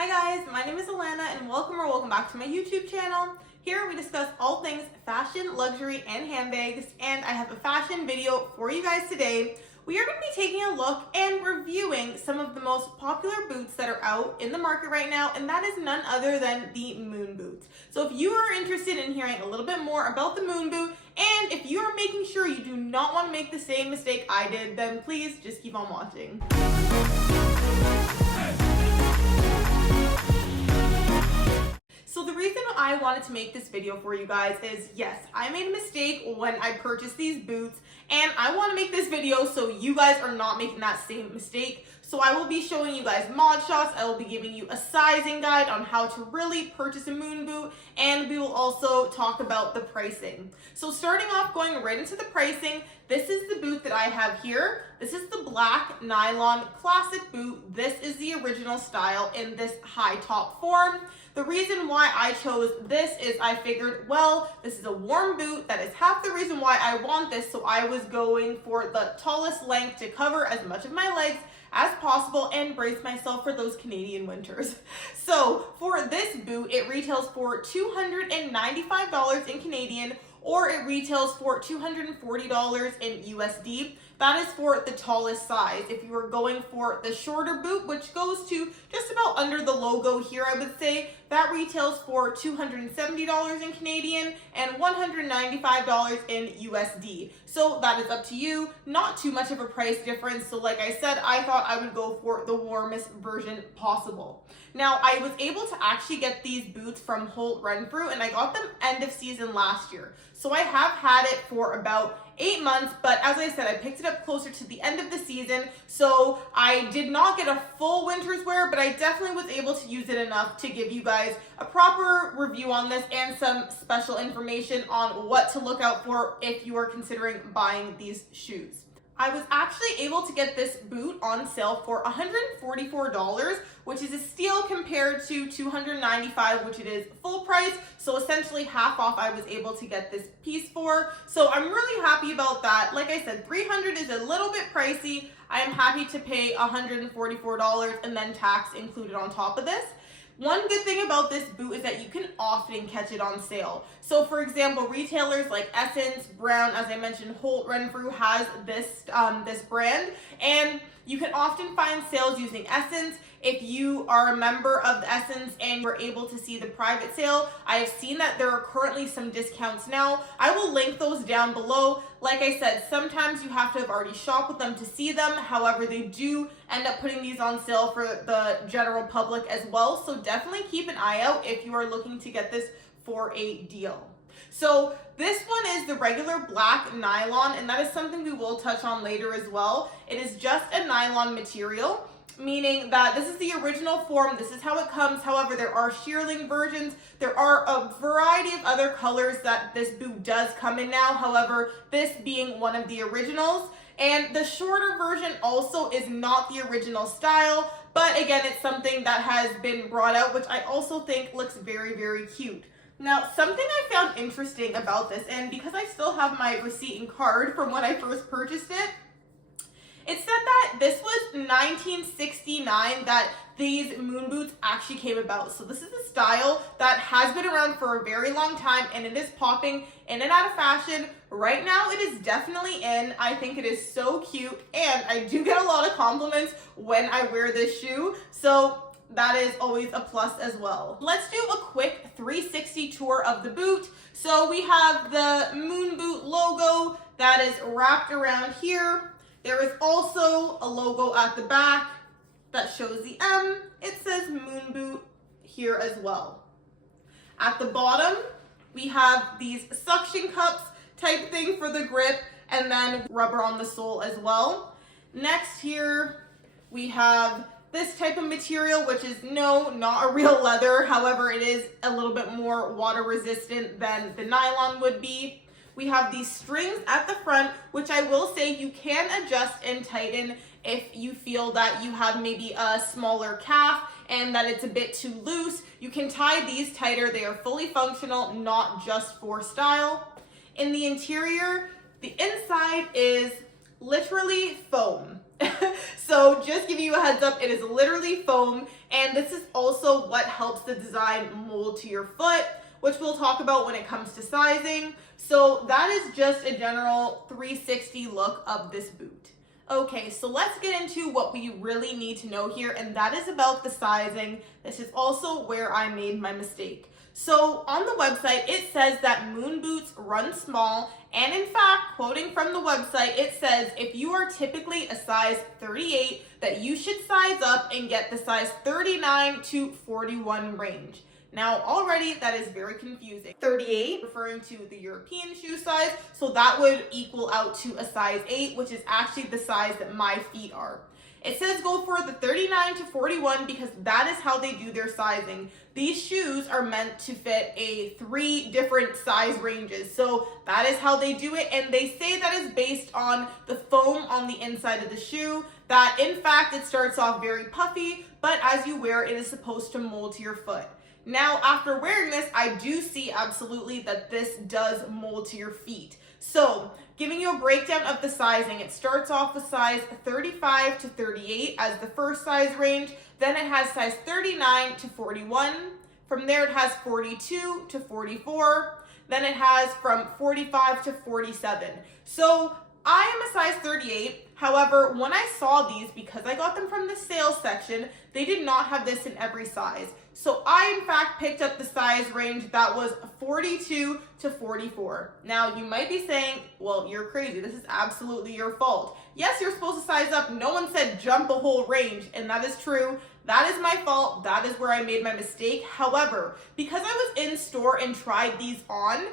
Hi guys, my name is Alana and welcome back to my YouTube channel. Here we discuss all things fashion, luxury, and handbags, and I have a fashion video for you guys today. We are going to be taking a look and reviewing some of the most popular boots that are out in the market right now, and that is none other than the moon boots. So if you are interested in hearing a little bit more about the moon boot, and if you are making sure you do not want to make the same mistake I did, then please just keep on watching. So the reason I wanted to make this video for you guys is, yes, I made a mistake when I purchased these boots, and I want to make this video so you guys are not making that same mistake. So I will be showing you guys mod shots, I will be giving you a sizing guide on how to really purchase a moon boot, and we will also talk about the pricing. So starting off, going right into the pricing, this is the boot that I have here. This is the black nylon classic boot. This is the original style in this high top form. The reason why I chose this is I figured, well, this is a warm boot. That is half the reason why I want this. So I was going for the tallest length to cover as much of my legs as possible and brace myself for those Canadian winters. So for this boot, it retails for $295 in Canadian, or it retails for $240 in USD. That is for the tallest size. If you are going for the shorter boot, which goes to just about under the logo here, I would say, that retails for $270 in Canadian and $195 in USD. So that is up to you. Not too much of a price difference. So like I said, I thought I would go for the warmest version possible. Now, I was able to actually get these boots from Holt Renfrew, and I got them end of season last year. So I have had it for about 8 months, but as I said, I picked it up closer to the end of the season, so I did not get a full winter's wear, but I definitely was able to use it enough to give you guys a proper review on this and some special information on what to look out for if you are considering buying these shoes. I was actually able to get this boot on sale for $144, which is a steal compared to $295, which it is full price. So essentially half off I was able to get this piece for. So I'm really happy about that. Like I said, $300 is a little bit pricey. I am happy to pay $144 and then tax included on top of this. One good thing about this boot is that you can often catch it on sale. So for example, retailers like Essence, Brown, as I mentioned, Holt Renfrew has this brand, and you can often find sales using Essence. If you are a member of the Essence and you're able to see the private sale, I have seen that there are currently some discounts now. I will link those down below. Like I said, sometimes you have to have already shopped with them to see them. However, they do end up putting these on sale for the general public as well. So definitely keep an eye out if you are looking to get this for a deal. So this one is the regular black nylon, and that is something we will touch on later as well. It is just a nylon material, meaning that this is the original form. This is how it comes. However, there are shearling versions. There are a variety of other colors that this boot does come in now. However, this being one of the originals. And the shorter version also is not the original style, but again, it's something that has been brought out, which I also think looks very, very cute. Now, something I found interesting about this, and because I still have my receipt and card from when I first purchased it, it said that this was 1969 that these moon boots actually came about. So this is a style that has been around for a very long time, and it is popping in and out of fashion. Right now, it is definitely in. I think it is so cute, and I do get a lot of compliments when I wear this shoe. So that is always a plus as well. Let's do a quick 360 tour of the boot. So we have the moon boot logo that is wrapped around here. There is also a logo at the back that shows the M. It says moon boot here as well. At the bottom, we have these suction cups type thing for the grip, and then rubber on the sole as well. Next here, we have this type of material, which is not a real leather. However, it is a little bit more water resistant than the nylon would be. We have these strings at the front, which I will say you can adjust and tighten if you feel that you have maybe a smaller calf and that it's a bit too loose. You can tie these tighter. They are fully functional, not just for style. In the interior, the inside is literally foam. So just giving you a heads up, it is literally foam, and this is also what helps the design mold to your foot, which we'll talk about when it comes to sizing. So that is just a general 360 look of this boot. Okay, so let's get into what we really need to know here, and that is about the sizing. This is also where I made my mistake. So on the website, it says that moon boots run small, and in fact, quoting from the website, it says if you are typically a size 38, that you should size up and get the size 39 to 41 range. Now, already that is very confusing. 38 referring to the European shoe size, so that would equal out to a size 8, which is actually the size that my feet are. It says go for the 39 to 41 because that is how they do their sizing. These shoes are meant to fit 3 different size ranges, so that is how they do it, and they say that is based on the foam on the inside of the shoe, that in fact it starts off very puffy, but as you wear it is supposed to mold to your foot. Now, after wearing this, I do see absolutely that this does mold to your feet. So, giving you a breakdown of the sizing, it starts off with size 35 to 38 as the first size range. Then it has size 39 to 41. From there, it has 42 to 44. Then it has from 45 to 47. So, I am a size 38. However, when I saw these, because I got them from the sales section, they did not have this in every size. So I, in fact, picked up the size range that was 42 to 44. Now, you might be saying, well, you're crazy. This is absolutely your fault. Yes, you're supposed to size up. No one said jump a whole range, and that is true. That is my fault. That is where I made my mistake. However, because I was in store and tried these on,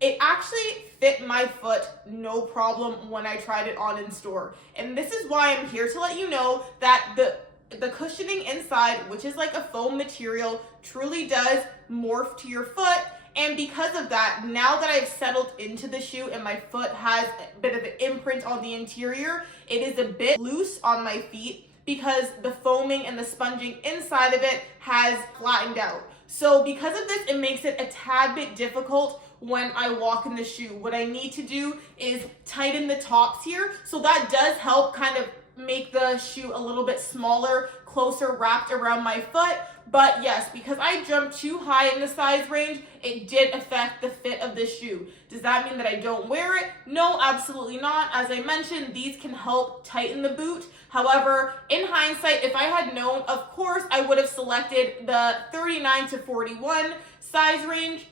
it actually fit my foot no problem when I tried it on in store. And this is why I'm here to let you know that the cushioning inside, which is like a foam material, truly does morph to your foot. And because of that, now that I've settled into the shoe and my foot has a bit of an imprint on the interior, it is a bit loose on my feet because the foaming and the sponging inside of it has flattened out. So because of this, it makes it a tad bit difficult when I walk in the shoe. What I need to do is tighten the tops here. So that does help kind of make the shoe a little bit smaller, closer wrapped around my foot. But yes, because I jumped too high in the size range, it did affect the fit of the shoe. Does that mean that I don't wear it? No, absolutely not. As I mentioned, these can help tighten the boot. However, in hindsight, if I had known, of course, I would have selected the 39 to 41 size range.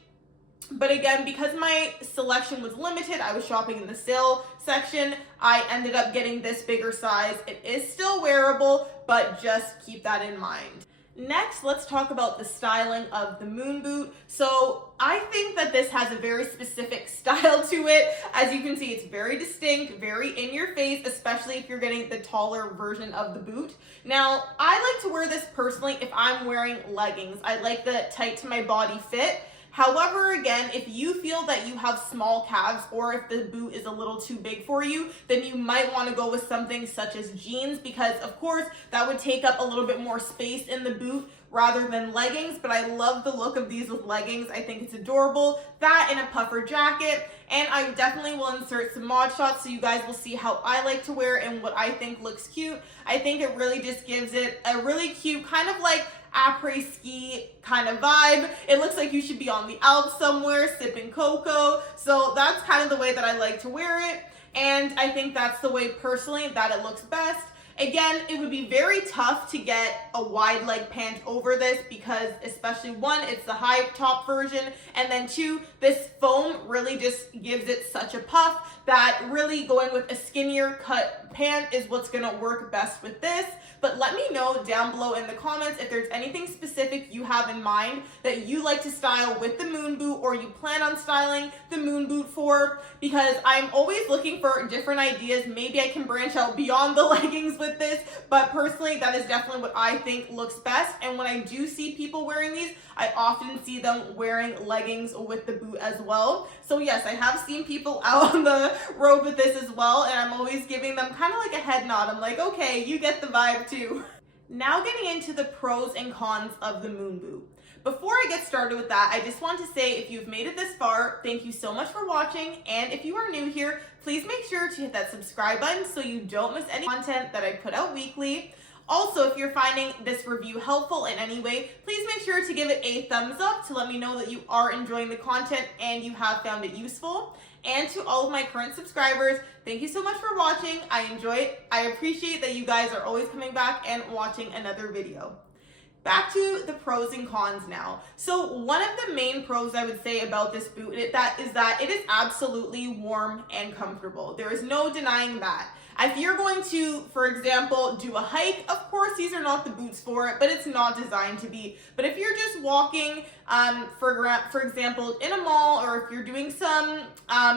But again, because my selection was limited, I was shopping in the sale section, I ended up getting this bigger size. It is still wearable, but just keep that in mind. Next, let's talk about the styling of the moon boot. So I think that this has a very specific style to it. As you can see, it's very distinct, very in your face, especially if you're getting the taller version of the boot. Now, I like to wear this personally if I'm wearing leggings. I like the tight to my body fit. However, again, if you feel that you have small calves or if the boot is a little too big for you, then you might want to go with something such as jeans because, of course, that would take up a little bit more space in the boot rather than leggings, but I love the look of these with leggings. I think it's adorable. That and a puffer jacket, and I definitely will insert some mod shots so you guys will see how I like to wear and what I think looks cute. I think it really just gives it a really cute kind of like après-ski kind of vibe. It looks like you should be on the Alps somewhere sipping cocoa. So that's kind of the way that I like to wear it. And I think that's the way personally that it looks best. Again, it would be very tough to get a wide leg pant over this because especially one, it's the high top version, and then two, this foam really just gives it such a puff that really going with a skinnier cut pant is what's gonna work best with this. But let me know down below in the comments if there's anything specific you have in mind that you like to style with the moon boot or you plan on styling the moon boot for, because I'm always looking for different ideas. Maybe I can branch out beyond the leggings with this, but personally that is definitely what I think looks best. And when I do see people wearing these, I often see them wearing leggings with the boot as well. So yes, I have seen people out on the road with this as well, and I'm always giving them kind of like a head nod. I'm like, okay, you get the vibe too. Now getting into the pros and cons of the moon boot. Before I get started with that, I just want to say if you've made it this far, thank you so much for watching. And if you are new here, please make sure to hit that subscribe button so you don't miss any content that I put out weekly. Also, if you're finding this review helpful in any way, please make sure to give it a thumbs up to let me know that you are enjoying the content and you have found it useful. And to all of my current subscribers, thank you so much for watching. I enjoy it. I appreciate that you guys are always coming back and watching another video. Back to the pros and cons now. So one of the main pros I would say about this boot is that it is absolutely warm and comfortable. There is no denying that. If you're going to, for example, do a hike, of course these are not the boots for it, but it's not designed to be. But if you're just walking, for example, in a mall, or if you're doing some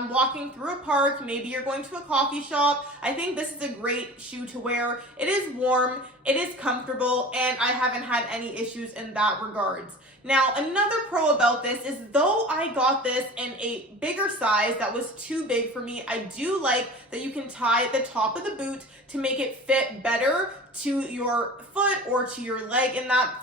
walking through a park, maybe you're going to a coffee shop, I think this is a great shoe to wear. It is warm, it is comfortable, and I haven't had any issues in that regards. Now, another pro about this is though I got this in a bigger size that was too big for me, I do like that you can tie the top of the boot to make it fit better to your foot or to your leg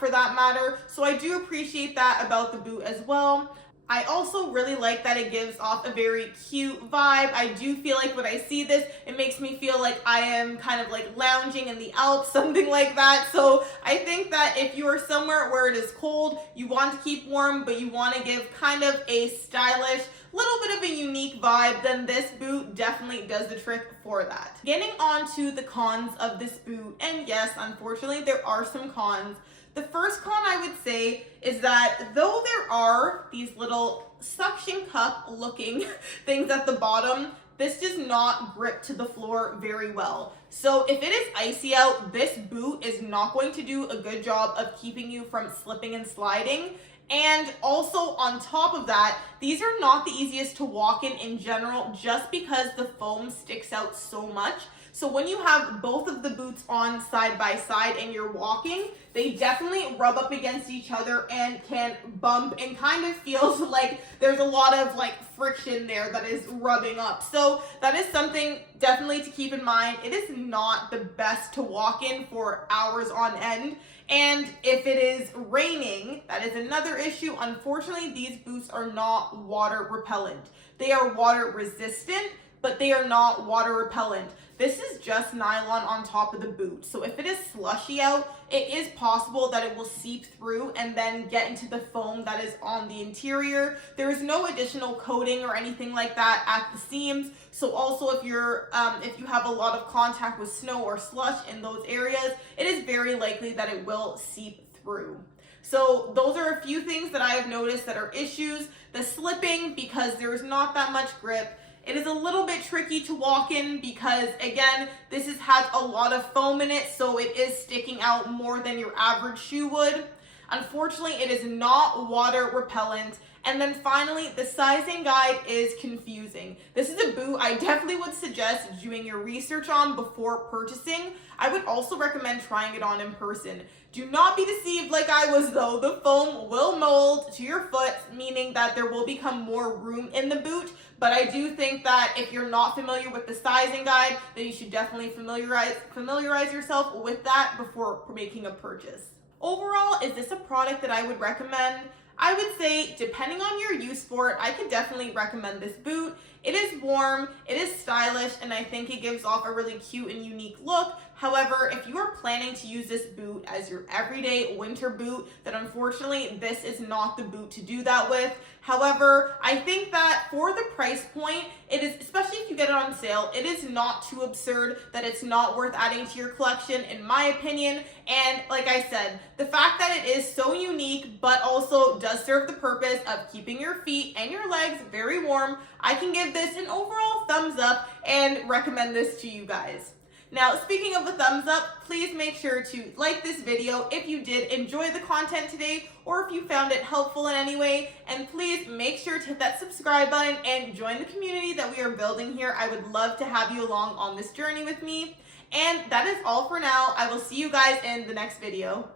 for that matter. So I do appreciate that about the boot as well. I also really like that it gives off a very cute vibe. I do feel like when I see this, it makes me feel like I am kind of like lounging in the Alps, something like that. So I think that if you are somewhere where it is cold, you want to keep warm, but you want to give kind of a stylish, little bit of a unique vibe, then this boot definitely does the trick for that. Getting on to the cons of this boot, and yes, unfortunately, there are some cons. The first con I would say is that though there are these little suction cup looking things at the bottom, this does not grip to the floor very well. So if it is icy out, this boot is not going to do a good job of keeping you from slipping and sliding. And also on top of that, these are not the easiest to walk in general, just because the foam sticks out so much. So when you have both of the boots on side by side and you're walking, they definitely rub up against each other and can bump, and kind of feels like there's a lot of like friction there that is rubbing up. So that is something definitely to keep in mind. It is not the best to walk in for hours on end. And if it is raining, that is another issue. Unfortunately, these boots are not water repellent. They are water resistant, but they are not water repellent. This is just nylon on top of the boot. So if it is slushy out, it is possible that it will seep through and then get into the foam that is on the interior. There is no additional coating or anything like that at the seams. So also if you have a lot of contact with snow or slush in those areas, it is very likely that it will seep through. So those are a few things that I have noticed that are issues. The slipping, because there's not that much grip. It is a little bit tricky to walk in because, again, this has a lot of foam in it, so it is sticking out more than your average shoe would. Unfortunately, it is not water repellent. And then finally, the sizing guide is confusing. This is a boot I definitely would suggest doing your research on before purchasing. I would also recommend trying it on in person. Do not be deceived like I was though. The foam will mold to your foot, meaning that there will become more room in the boot. But I do think that if you're not familiar with the sizing guide, then you should definitely familiarize yourself with that before making a purchase. Overall, is this a product that I would recommend? I would say, depending on your use for it, I could definitely recommend this boot. It is warm, it is stylish, and I think it gives off a really cute and unique look. However, if you are planning to use this boot as your everyday winter boot, then unfortunately, this is not the boot to do that with. However, I think that for the price point, it is, especially if you get it on sale, it is not too absurd that it's not worth adding to your collection, in my opinion. And like I said, the fact that it is so unique, but also does serve the purpose of keeping your feet and your legs very warm, I can give this an overall thumbs up and recommend this to you guys. Now, speaking of the thumbs up, please make sure to like this video if you did enjoy the content today, or if you found it helpful in any way, and please make sure to hit that subscribe button and join the community that we are building here. I would love to have you along on this journey with me. And that is all for now. I will see you guys in the next video.